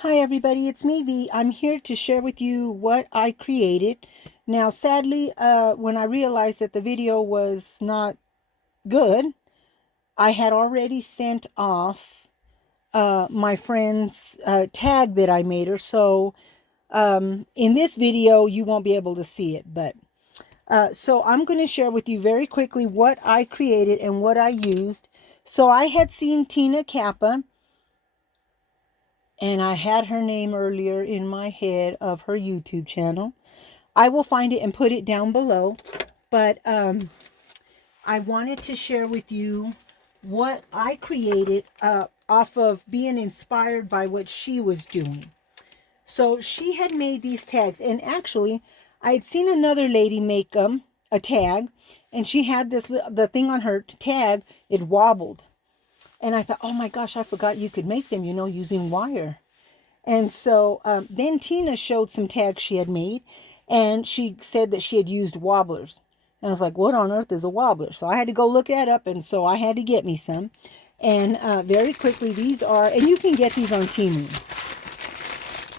Hi everybody, it's me V. I'm here to share with you what I created. Now sadly, when I realized that the video was not good, I had already sent off my friend's tag that I made her. So in this video, you won't be able to see it. But so I'm going to share with you very quickly what I created and what I used. So I had seen Tina Kappa, and I had her name earlier in my head of her YouTube channel. I will find it and put it down below. But I wanted to share with you what I created off of being inspired by what she was doing. So she had made these tags, and actually I had seen another lady make a tag, and she had the thing on her tag, it wobbled. And I thought, oh my gosh, I forgot you could make them, using wire. And so then Tina showed some tags she had made, and she said that she had used wobblers. And I was like, what on earth is a wobbler? So I had to go look that up, and so I had to get me some. And very quickly, these are, and you can get these on Temu.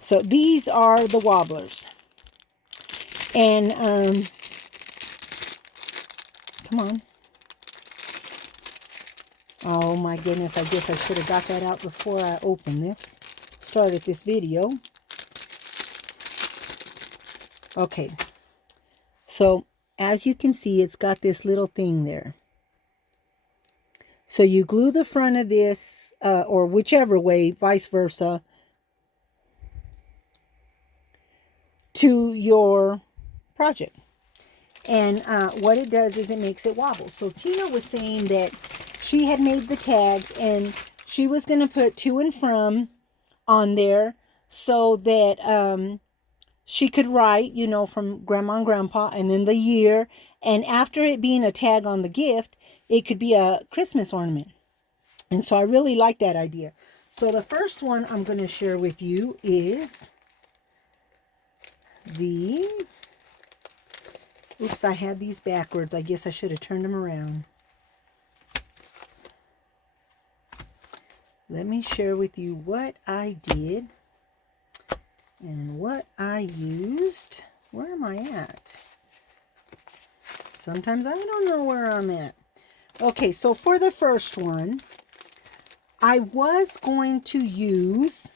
So these are the wobblers. And come on. Oh my goodness, I guess I should have got that out before I started this video. Okay, so as you can see, it's got this little thing there. So you glue the front of this, or whichever way, vice versa, to your project. And what it does is it makes it wobble. So Tina was saying that she had made the tags, and she was going to put to and from on there so that she could write, from grandma and grandpa, and then the year. And after it being a tag on the gift, it could be a Christmas ornament. And so I really like that idea. So the first one I'm going to share with you is oops, I had these backwards. I guess I should have turned them around. Let me share with you what I did and what I used. Where am I at? Sometimes I don't know where I'm at. Okay, so for the first one, I was going to use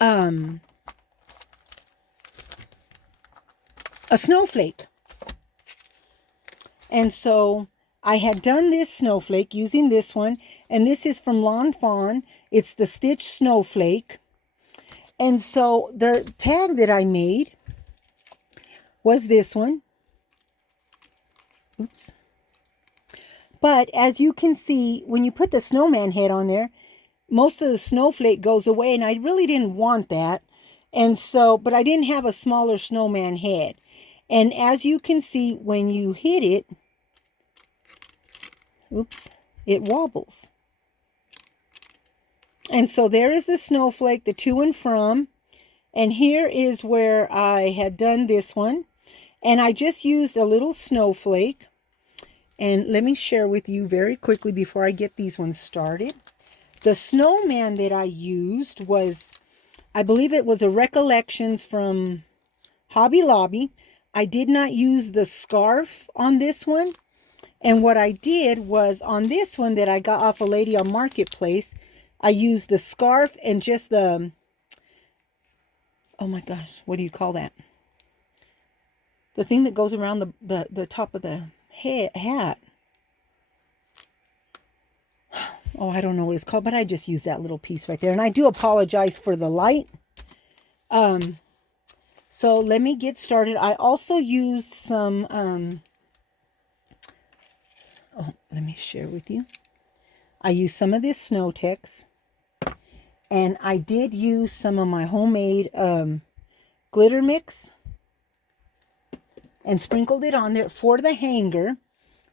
a snowflake. And so I had done this snowflake using this one, and this is from Lawn Fawn. It's the Stitch Snowflake. And so the tag that I made was this one. Oops. But as you can see, when you put the snowman head on there, most of the snowflake goes away, and I really didn't want that. And so, but I didn't have a smaller snowman head. And as you can see, when you hit it, oops, it wobbles. And so there is the snowflake, the to and from. And here is where I had done this one. And I just used a little snowflake. And let me share with you very quickly before I get these ones started. The snowman that I used was, I believe it was a Recollections from Hobby Lobby. I did not use the scarf on this one. And what I did was on this one that I got off a lady on Marketplace, I used the scarf and just the, oh my gosh, what do you call that? The thing that goes around the top of the hat. Oh, I don't know what it's called, but I just used that little piece right there. And I do apologize for the light. So let me get started. I also used some, let me share with you. I used some of this Snow Tex. And I did use some of my homemade glitter mix and sprinkled it on there. For the hanger,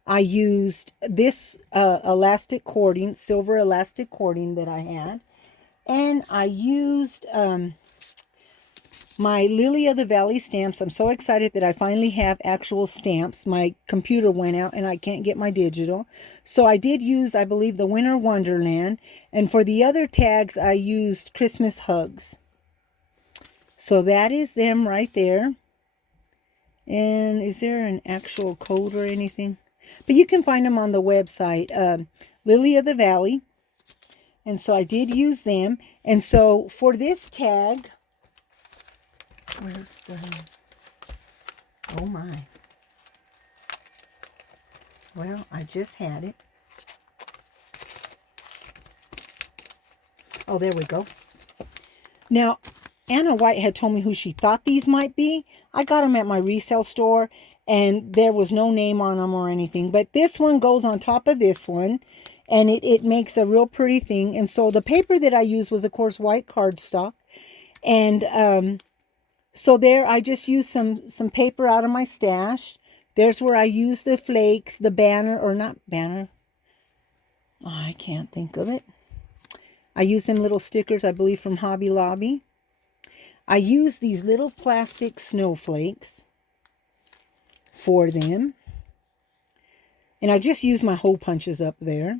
I used this elastic cording, silver elastic cording that I had. And I used my Lily of the Valley stamps. I'm so excited that I finally have actual stamps. My computer went out and I can't get my digital. So I did use, I believe, the Winter Wonderland. And for the other tags, I used Christmas Hugs. So that is them right there. And is there an actual code or anything? But you can find them on the website, Lily of the Valley. And so I did use them. And so for this tag, where's the, oh my. Well, I just had it. Oh, there we go. Now, Anna White had told me who she thought these might be. I got them at my resale store, and there was no name on them or anything. But this one goes on top of this one, and it makes a real pretty thing. And so the paper that I used was, of course, white cardstock. And so there, I just used some paper out of my stash. There's where I used the flakes, the banner, or not banner. Oh, I can't think of it. I used them little stickers, I believe, from Hobby Lobby. I used these little plastic snowflakes for them. And I just used my hole punches up there.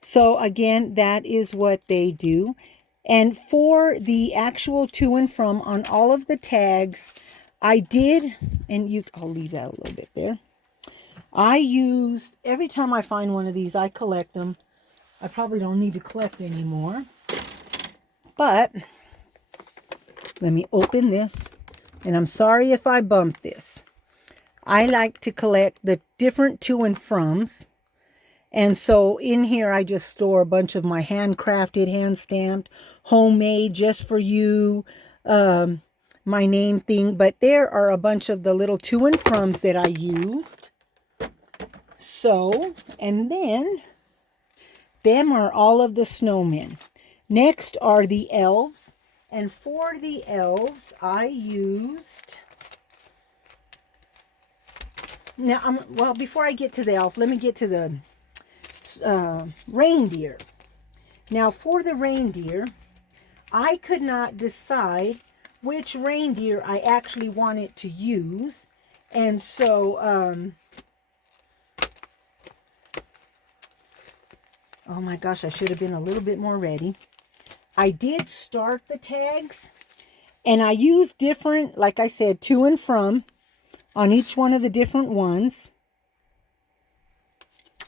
So again, that is what they do. And for the actual to and from on all of the tags, I did, and I'll leave that a little bit there. I used, every time I find one of these, I collect them. I probably don't need to collect anymore. But let me open this. And I'm sorry if I bumped this. I like to collect the different to and froms. And so in here, I just store a bunch of my handcrafted, hand-stamped, homemade, just for you, my name thing. But there are a bunch of the little to and froms that I used. So, and then, them are all of the snowmen. Next are the elves. And for the elves, I used... Now, well, before I get to the elf, let me get to the reindeer. Now, for the reindeer, I could not decide which reindeer I actually wanted to use. And so, oh my gosh, I should have been a little bit more ready. I did start the tags, and I used different, like I said, to and from on each one of the different ones.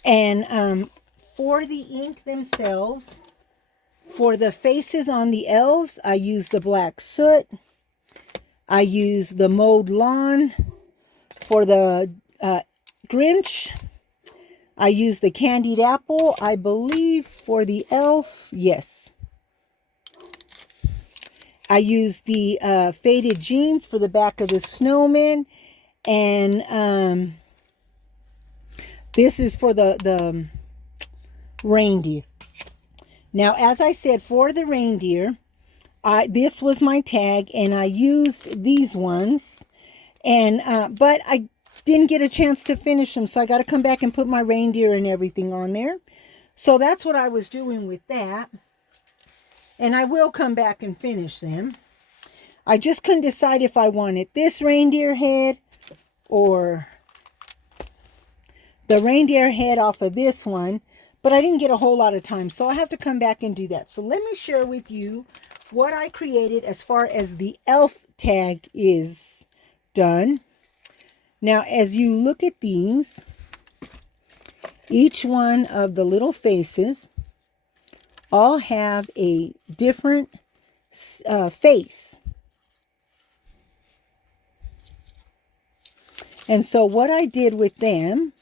And for the ink themselves, for the faces on the elves, I used the black soot. I used the mowed lawn. For the Grinch, I used the candied apple. I believe for the elf, yes. I used the faded jeans for the back of the snowman. And this is for the reindeer. Now, as I said, for the reindeer, this was my tag, and I used these ones. And but I didn't get a chance to finish them, so I got to come back and put my reindeer and everything on there. So that's what I was doing with that. And I will come back and finish them. I just couldn't decide if I wanted this reindeer head or the reindeer head off of this one. But I didn't get a whole lot of time, so I have to come back and do that. So let me share with you what I created as far as the elf tag is done. Now, as you look at these, each one of the little faces all have a different face. And so what I did with them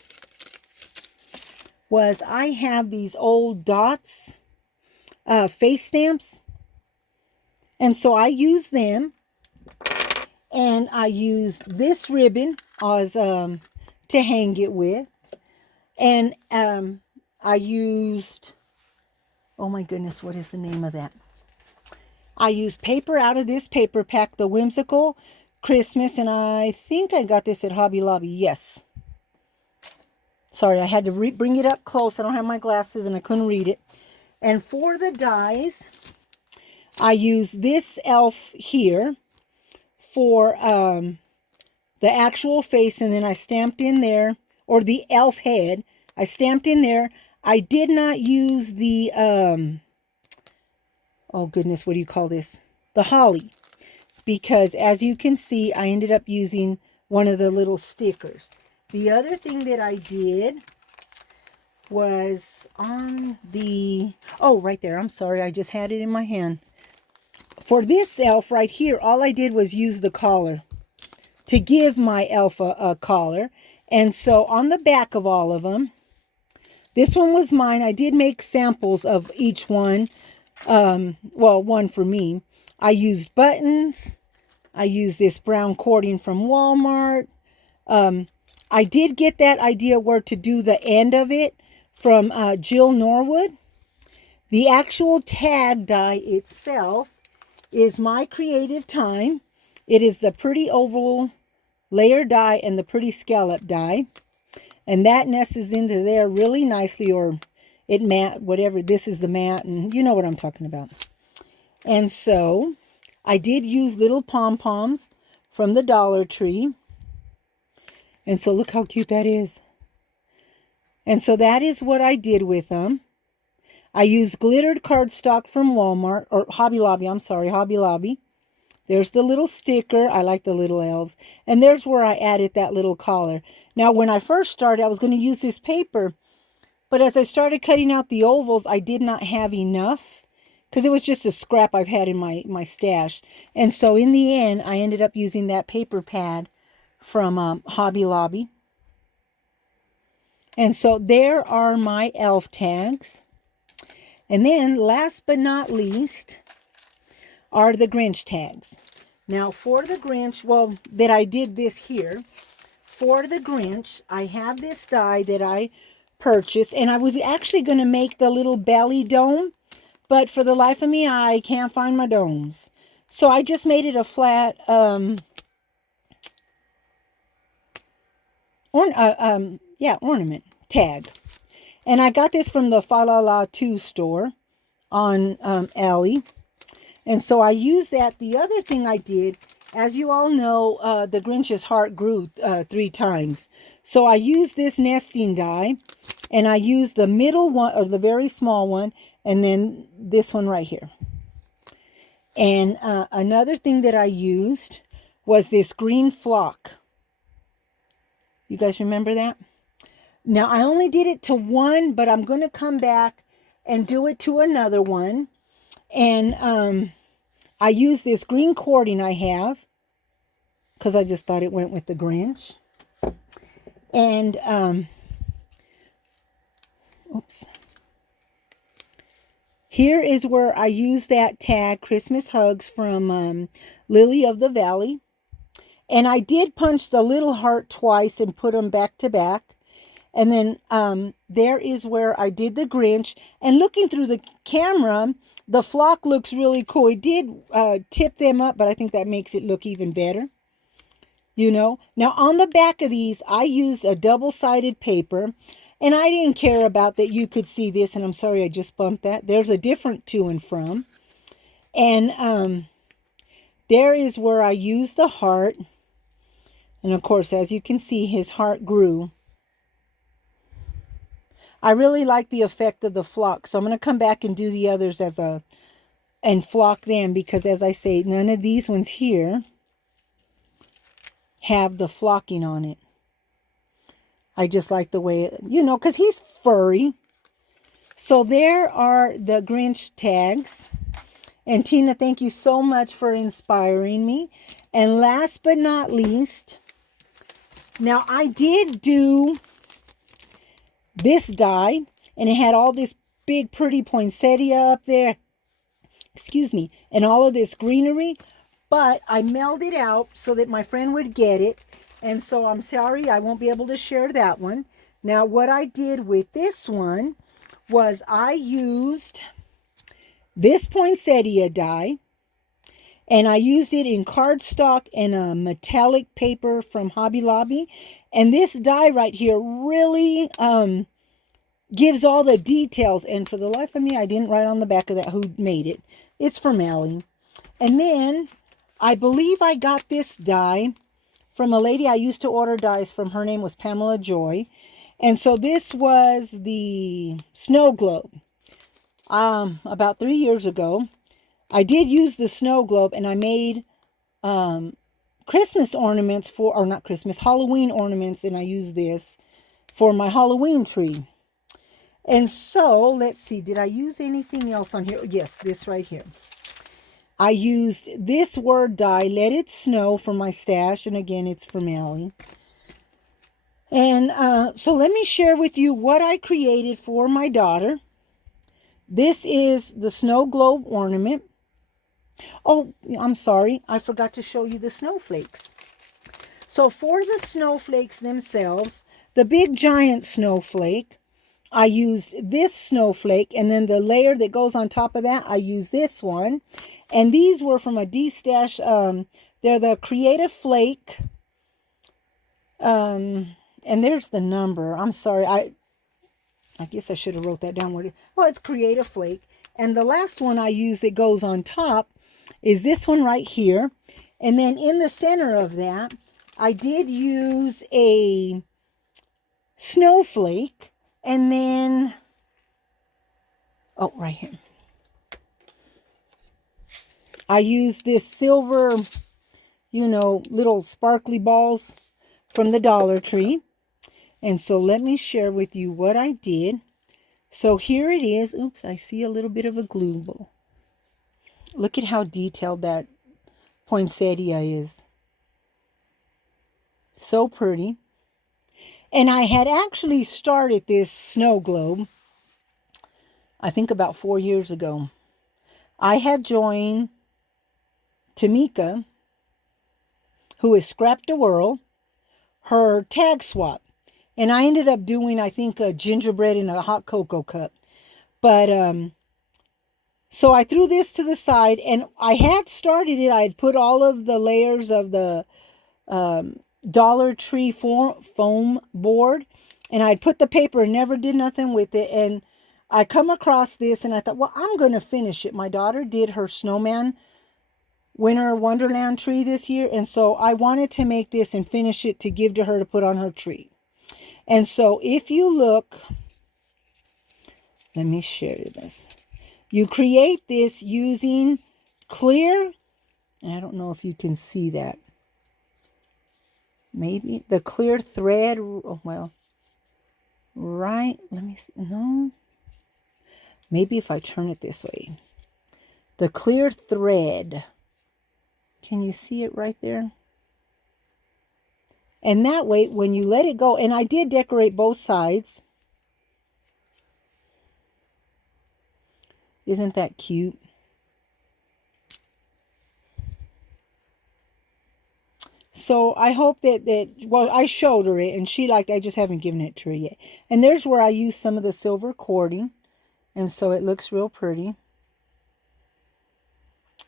was I have these old dots face stamps. And so I use them. And I used this ribbon as to hang it with. And I used... oh my goodness, what is the name of that? I used paper out of this paper pack, the Whimsical Christmas, and I think I got this at Hobby Lobby. Yes. Sorry, I had to bring it up close. I don't have my glasses and I couldn't read it. And for the dies, I used this elf here. for the actual face, and then I stamped in there, or the elf head. I stamped in there. I did not use the, oh goodness, what do you call this? The holly. Because as you can see, I ended up using one of the little stickers. The other thing that I did was on the, oh, right there. I'm sorry. I just had it in my hand. For this elf right here, all I did was use the collar to give my elf a collar. And so on the back of all of them, this one was mine. I did make samples of each one. Well, one for me. I used buttons. I used this brown cording from Walmart. I did get that idea where to do the end of it from Jill Norwood. The actual tag die itself is my creative time. It is the pretty oval layer die and the pretty scallop die. And that nests into there really nicely, or it matte, whatever. This is the matte, and you know what I'm talking about. And so I did use little pom-poms from the Dollar Tree. And so look how cute that is. And so that is what I did with them. I used glittered cardstock from Walmart, or Hobby Lobby, I'm sorry, Hobby Lobby. There's the little sticker. I like the little elves. And there's where I added that little collar. Now, when I first started, I was going to use this paper. But as I started cutting out the ovals, I did not have enough. Because it was just a scrap I've had in my stash. And so in the end, I ended up using that paper pad from Hobby Lobby. And so there are my elf tags. And then last but not least are the Grinch tags. Now for the Grinch, well, that I did this here. For the Grinch, I have this die that I purchased. And I was actually going to make the little belly dome. But for the life of me, I can't find my domes. So I just made it a flat ornament tag. And I got this from the Fa La La 2 store on Alley. And so I used that. The other thing I did, as you all know, the Grinch's heart grew 3 times. So I used this nesting die. And I used the middle one, or the very small one. And then this one right here. And another thing that I used was this green flock. You guys remember that? Now, I only did it to one, but I'm going to come back and do it to another one. And I use this green cording I have, because I just thought it went with the Grinch. And, oops. Here is where I use that tag, Christmas Hugs, from Lily of the Valley. And I did punch the little heart twice and put them back to back. And then there is where I did the Grinch. And looking through the camera, the flock looks really cool. It did tip them up, but I think that makes it look even better. You know. Now, on the back of these, I used a double-sided paper. And I didn't care about that you could see this. And I'm sorry I just bumped that. There's a different to and from. And there is where I used the heart. And of course, as you can see, his heart grew. I really like the effect of the flock. So I'm going to come back and do the others and flock them. Because as I say, none of these ones here have the flocking on it. I just like the way, because he's furry. So there are the Grinch tags. And Tina, thank you so much for inspiring me. And last but not least, now I did do this die, and it had all this big pretty poinsettia up there. Excuse me. And all of this greenery. But I mailed it out so that my friend would get it. And so I'm sorry I won't be able to share that one. Now what I did with this one was I used this poinsettia die. And I used it in cardstock and a metallic paper from Hobby Lobby. And this die right here really gives all the details. And for the life of me, I didn't write on the back of that who made it. It's from Allie. And then I believe I got this die from a lady I used to order dies from. Her name was Pamela Joy. And so this was the snow globe. About 3 years ago, I did use the snow globe, and I made Christmas ornaments for, or not Christmas, Halloween ornaments, and I used this for my Halloween tree. And so, let's see, did I use anything else on here? Yes, this right here. I used this word die, Let It Snow, for my stash, and again, it's from Allie. And so let me share with you what I created for my daughter. This is the snow globe ornament. Oh, I'm sorry, I forgot to show you the snowflakes. So for the snowflakes themselves, the big giant snowflake, I used this snowflake, and then the layer that goes on top of that, I used this one. And these were from a D-Stash, they're the Creative Flake. And there's the number. I'm sorry, I guess I should have wrote that down. Well, it's Creative Flake. And the last one I used that goes on top is this one right here. And then in the center of that, I did use a snowflake. And then, oh, right here. I used this silver, little sparkly balls from the Dollar Tree. And so let me share with you what I did. So here it is. Oops, I see a little bit of a glue ball. Look at how detailed that poinsettia is. So pretty. And I had actually started this snow globe, I think about 4 years ago. I had joined Tamika, who is Scrap the World, her tag swap. And I ended up doing, I think, a gingerbread in a hot cocoa cup. But, so I threw this to the side, and I had started it. I had put all of the layers of the Dollar Tree foam board, and I'd put the paper and never did nothing with it. And I come across this, and I thought, well, I'm going to finish it. My daughter did her snowman winter wonderland tree this year, and so I wanted to make this and finish it to give to her to put on her tree. And so if you look, let me share this. You create this using clear, and I don't know if you can see that. Maybe the clear thread, oh, well, right, let me see, no. Maybe if I turn it this way. The clear thread, can you see it right there? And that way, when you let it go, and I did decorate both sides. Isn't that cute? So I hope well, I showed her it, and she liked it. I just haven't given it to her yet. And there's where I used some of the silver cording. And so it looks real pretty.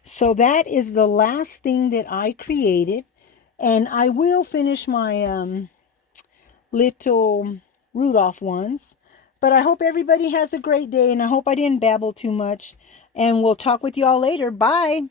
So that is the last thing that I created. And I will finish my little Rudolph ones. But I hope everybody has a great day, and I hope I didn't babble too much. And we'll talk with you all later. Bye.